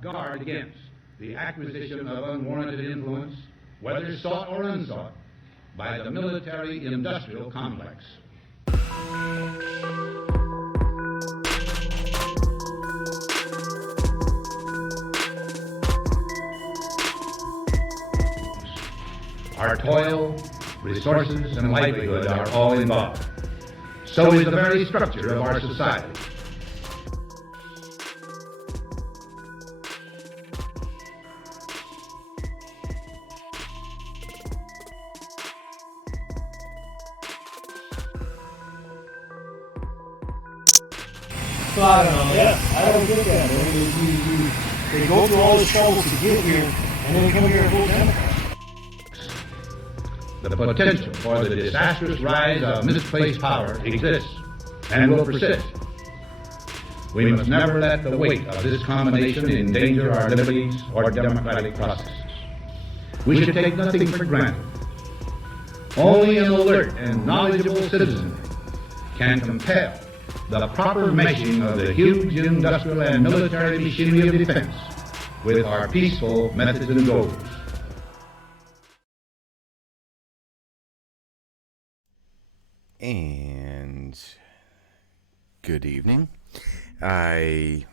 guard against the acquisition of unwarranted influence, whether sought or unsought, by the military-industrial complex. Our toil, resources, and livelihood are all involved. So is the very structure of our society. So I don't know. Yeah, I don't get that. I mean, they go through all this trouble to get here, and then come here full Democrat. The potential for the disastrous rise of misplaced power exists and will persist. We must never let the weight of this combination endanger our liberties or democratic processes. We should take nothing for granted. Only an alert and knowledgeable citizenry can compel the proper meshing of the huge industrial and military machinery of defense with our peaceful methods and goals. And good evening. I'm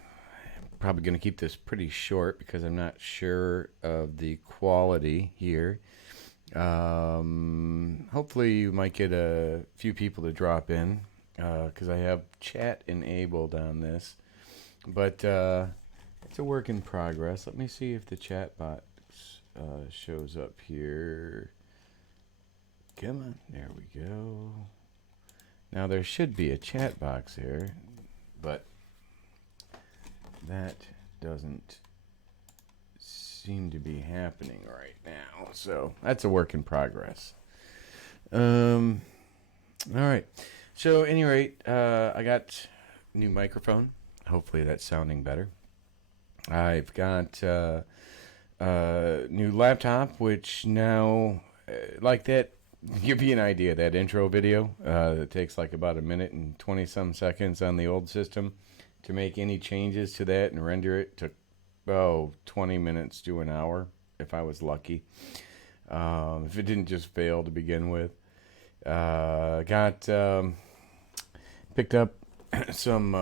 probably going to keep this pretty short because I'm not sure of the quality here. Hopefully you might get a few people to drop in because I have chat enabled on this. But it's a work in progress. Let me see if the chat box shows up here. Come on. There we go. Now there should be a chat box here, but that doesn't seem to be happening right now. So that's a work in progress. All right. So at any rate, I got a new microphone. Hopefully that's sounding better. I've got a new laptop, which now, like that, give you an idea, that intro video that takes like about a minute and 20 some seconds on the old system to make any changes to that and render it took 20 minutes to an hour if I was lucky, if it didn't just fail to begin with. Picked up some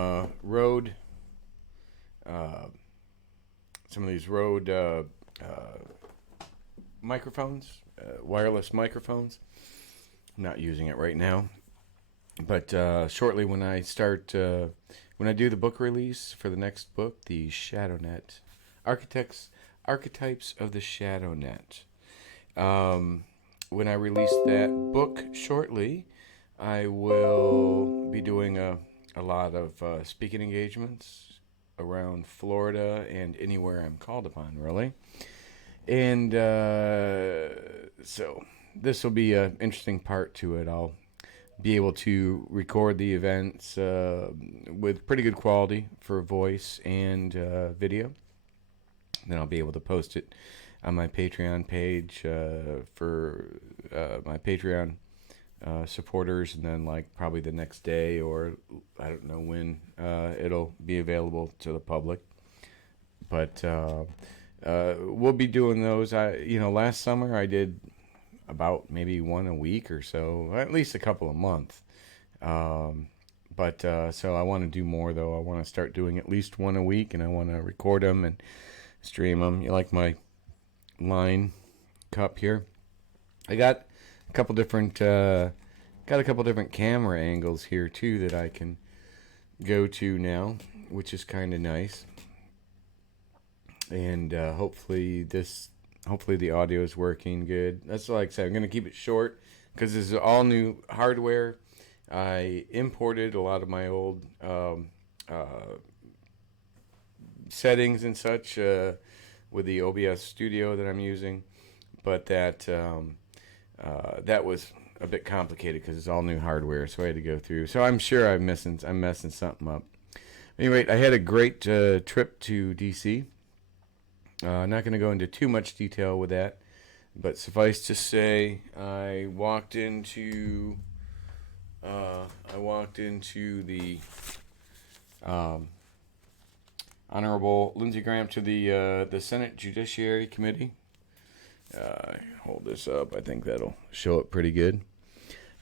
Rode some of these Rode microphones, wireless microphones. I'm not using it right now, but shortly when I start, when I do the book release for the next book, the ShadowNet, Archetypes of the ShadowNet. When I release that book shortly, I will be doing a lot of speaking engagements around Florida and anywhere I'm called upon, really. And so this will be an interesting part to it. I'll be able to record the events with pretty good quality for voice and video. Then I'll be able to post it on my Patreon page for my Patreon supporters, and then like probably the next day, or I don't know when it'll be available to the public. But we'll be doing those. Last summer I did about maybe one a week or so, at least a couple a month. So I want to do more, though. I want to start doing at least one a week, and I want to record them and stream them. You like my line cup here? I got a couple different camera angles here too that I can go to now, which is kind of nice. And hopefully the audio is working good. That's like I said, I'm going to keep it short because this is all new hardware. I imported a lot of my old settings and such with the OBS studio that I'm using, but that was a bit complicated because it's all new hardware, so I had to go through. So I'm sure I'm messing something up. Anyway, I had a great trip to DC. Not going to go into too much detail with that, but suffice to say, I walked into the Honorable Lindsey Graham to the Senate Judiciary Committee. Hold this up. I think that'll show it pretty good.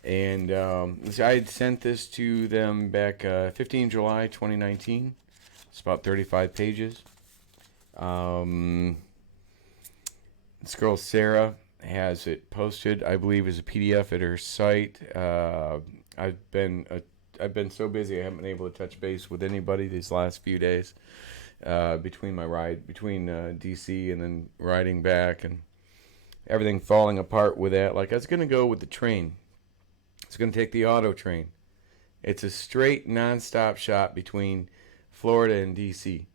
And I had sent this to them back 15 July 2019. It's about 35 pages. This girl Sarah has it posted, I believe, as a PDF at her site. I've been so busy I haven't been able to touch base with anybody these last few days between DC and then riding back and everything falling apart with that. Like, I was gonna go with the train. I was gonna take the auto train. It's a straight nonstop shot between Florida and DC.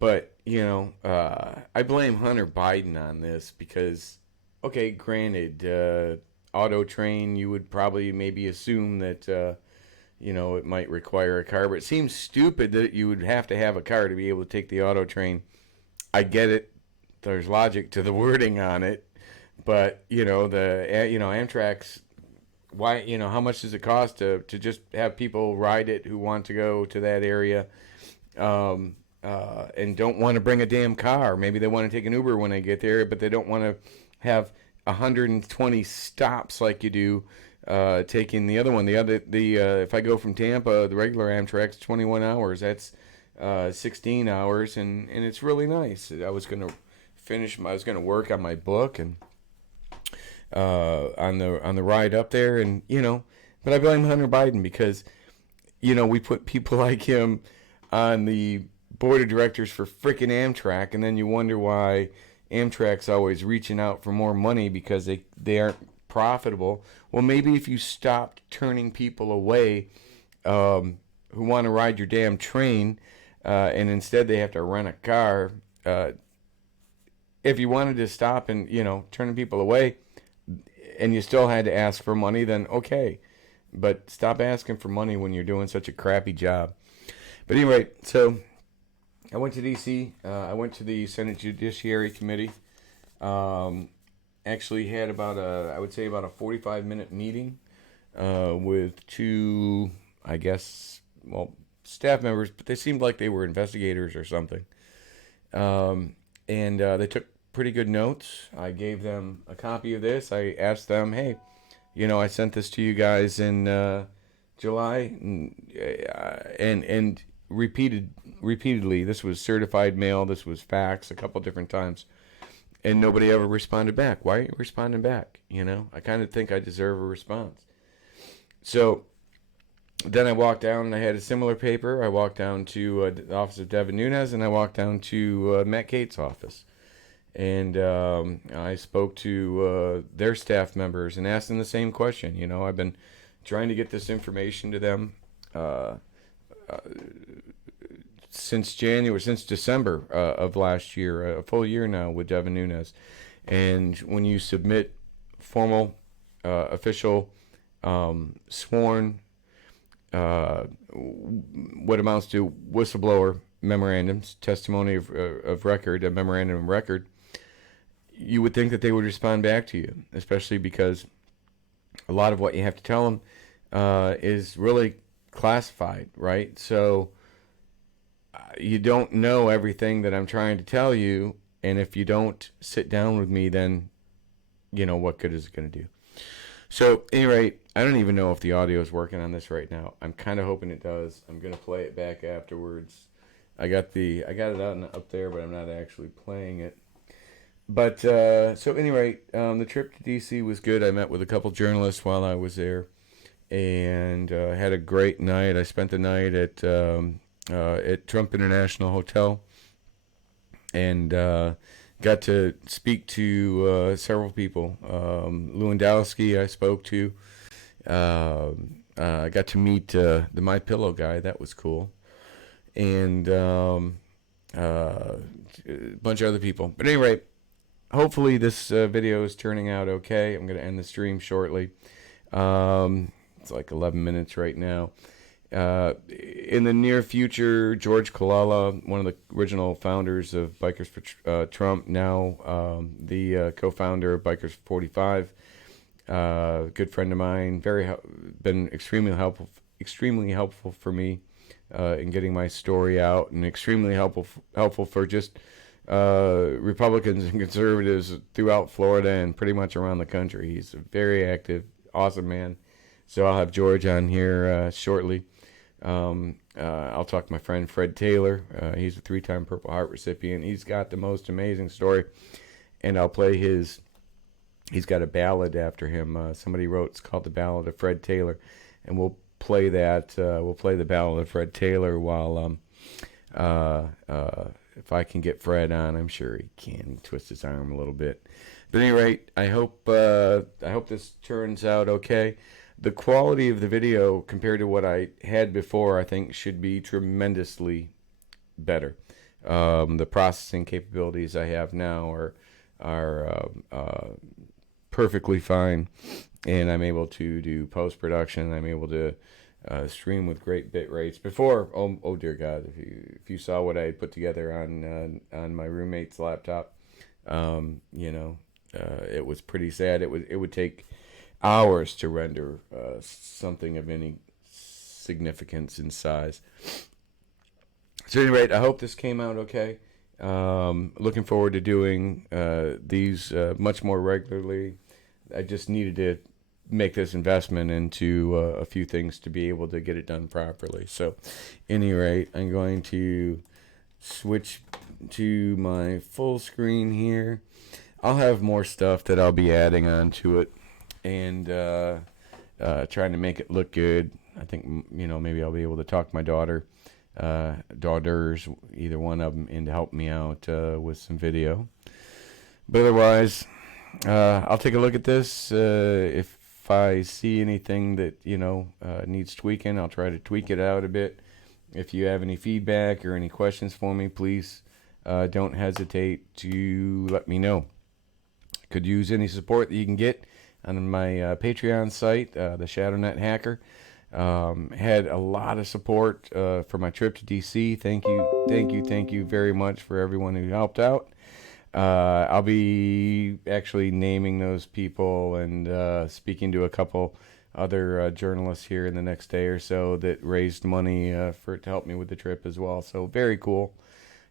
But I blame Hunter Biden on this because, okay, granted, auto train, you would probably maybe assume that it might require a car, but it seems stupid that you would have to have a car to be able to take the auto train. I get it. There's logic to the wording on it, but Amtrak's, why, how much does it cost to just have people ride it who want to go to that area and don't want to bring a damn car? Maybe they want to take an Uber when they get there, but they don't want to have 120 stops like you do taking the other one. If I go from Tampa, the regular Amtrak's 21 hours. That's 16 hours, and it's really nice. I was going to work on my book and on the ride up there, and but I blame Hunter Biden because we put people like him on the board of directors for frickin' Amtrak, and then you wonder why Amtrak's always reaching out for more money because they aren't profitable. Well, maybe if you stopped turning people away who want to ride your damn train, and instead they have to rent a car. If you wanted to stop and turning people away, and you still had to ask for money, then okay. But stop asking for money when you're doing such a crappy job. But anyway, so I went to D.C. I went to the Senate Judiciary Committee. Actually had about a 45-minute meeting with two, I guess, staff members, but they seemed like they were investigators or something. And they took pretty good notes. I gave them a copy of this. I asked them, hey, I sent this to you guys in July, and repeatedly. This was certified mail. This was fax a couple different times, and nobody ever responded back. Why aren't you responding back? I kind of think I deserve a response. So then I walked down, and I had a similar paper. I walked down to the office of Devin Nunes, and I walked down to Matt Gaetz' office. And I spoke to their staff members and asked them the same question. I've been trying to get this information to them since December of last year, a full year now with Devin Nunes. And when you submit formal, official, sworn, what amounts to whistleblower memorandums, testimony of record, a memorandum of record, you would think that they would respond back to you, especially because a lot of what you have to tell them is really classified, right? So you don't know everything that I'm trying to tell you, and if you don't sit down with me, then what good is it going to do? So at any rate, I don't even know if the audio is working on this right now. I'm kind of hoping it does. I'm going to play it back afterwards. I got it up there, but I'm not actually playing it. But so at any rate, the trip to DC was good. I met with a couple journalists while I was there, and had a great night. I spent the night at Trump International Hotel, and got to speak to several people. Lewandowski I spoke to. I got to meet the My Pillow guy. That was cool. And a bunch of other people. But anyway, hopefully this video is turning out okay. I'm going to end the stream shortly. It's like 11 minutes right now. In the near future, George Kalala, one of the original founders of Bikers for Trump, now the co-founder of Bikers for 45, good friend of mine, been extremely helpful for me in getting my story out, and extremely helpful for just Republicans and conservatives throughout Florida and pretty much around the country. He's a very active, awesome man. So I'll have George on here shortly. I'll talk to my friend Fred Taylor. He's a 3-time Purple Heart recipient. He's got the most amazing story, and I'll play his. He's got a ballad after him. Somebody wrote, it's called The Ballad of Fred Taylor, and we'll play that. We'll play the Ballad of Fred Taylor while if I can get Fred on. I'm sure he can twist his arm a little bit. But at any rate, I hope this turns out okay. The quality of the video compared to what I had before, I think, should be tremendously better. The processing capabilities I have now are perfectly fine, and I'm able to do post-production. I'm able to stream with great bit rates. Before, oh dear God, if you saw what I had put together on my roommate's laptop, it was pretty sad. It would take hours to render something of any significance in size. So at any rate, I hope this came out okay. Looking forward to doing these much more regularly. I just needed to make this investment into a few things to be able to get it done properly. So at any rate, I'm going to switch to my full screen here. I'll have more stuff that I'll be adding on to it, and trying to make it look good. I think, maybe I'll be able to talk my daughters, either one of them, in to help me out with some video. But otherwise, I'll take a look at this. If I see anything that, needs tweaking, I'll try to tweak it out a bit. If you have any feedback or any questions for me, please don't hesitate to let me know. Could use any support that you can get on my Patreon site, the ShadowNet Hacker. Had a lot of support for my trip to DC. Thank you very much for everyone who helped out. I'll be actually naming those people and speaking to a couple other journalists here in the next day or so that raised money to help me with the trip as well. So very cool.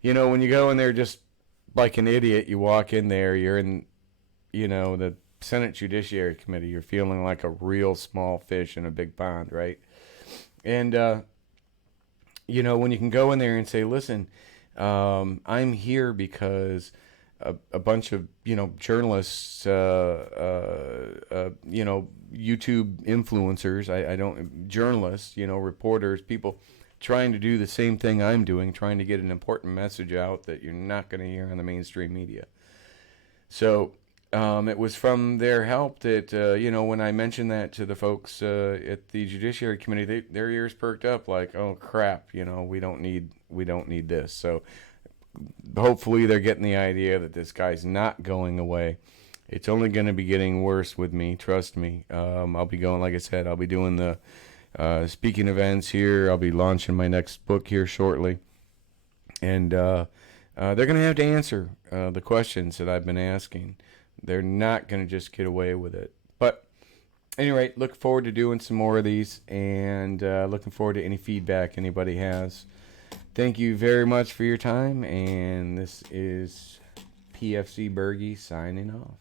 When you go in there just like an idiot, you walk in there, you're in, the Senate Judiciary Committee, you're feeling like a real small fish in a big pond, right? And, when you can go in there and say, listen, I'm here because a bunch of, journalists, YouTube influencers, journalists, reporters, people trying to do the same thing I'm doing, trying to get an important message out that you're not going to hear on the mainstream media. So, it was from their help that, when I mentioned that to the folks at the Judiciary Committee, their ears perked up like, oh crap, we don't need this. So hopefully they're getting the idea that this guy's not going away. It's only going to be getting worse with me. Trust me. I'll be going, like I said, I'll be doing the speaking events here. I'll be launching my next book here shortly. And they're going to have to answer the questions that I've been asking. They're not going to just get away with it. But anyway, look forward to doing some more of these, and looking forward to any feedback anybody has. Thank you very much for your time, and this is PFC Berge signing off.